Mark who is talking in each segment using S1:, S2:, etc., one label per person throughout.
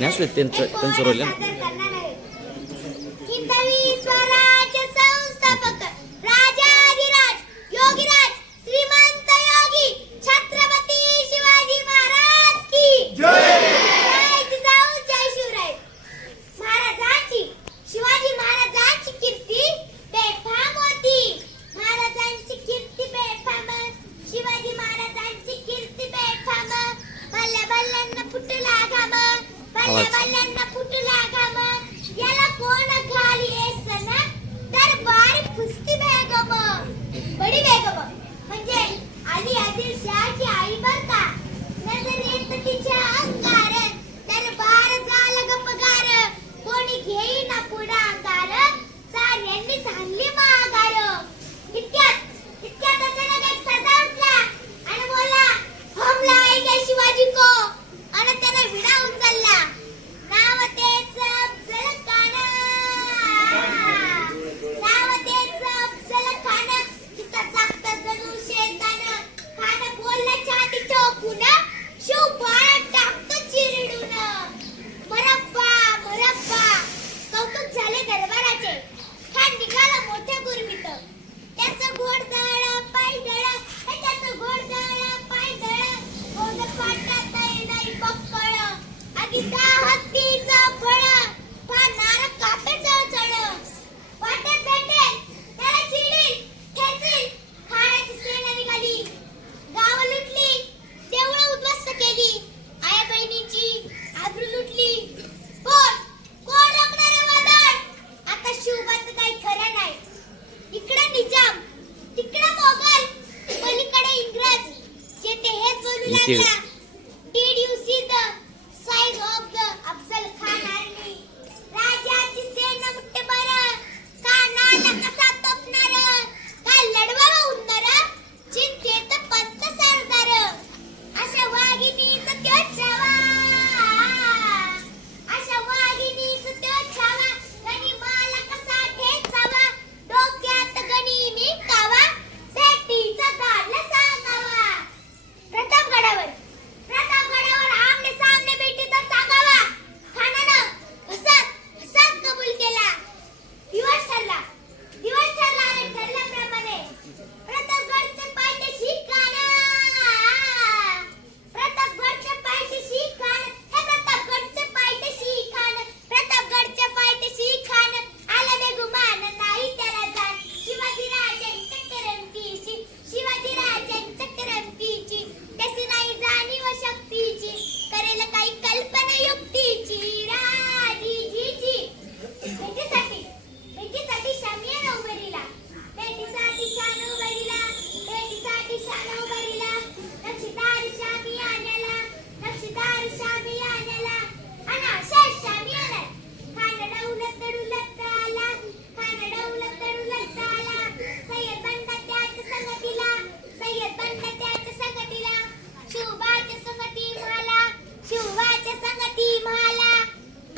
S1: ഞാൻ ശ്രുതി പെൻസറോലും ভালো আছি cute.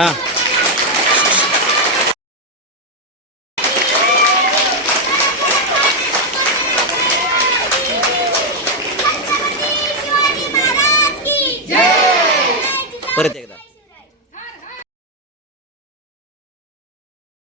S1: हां. परत एकदा.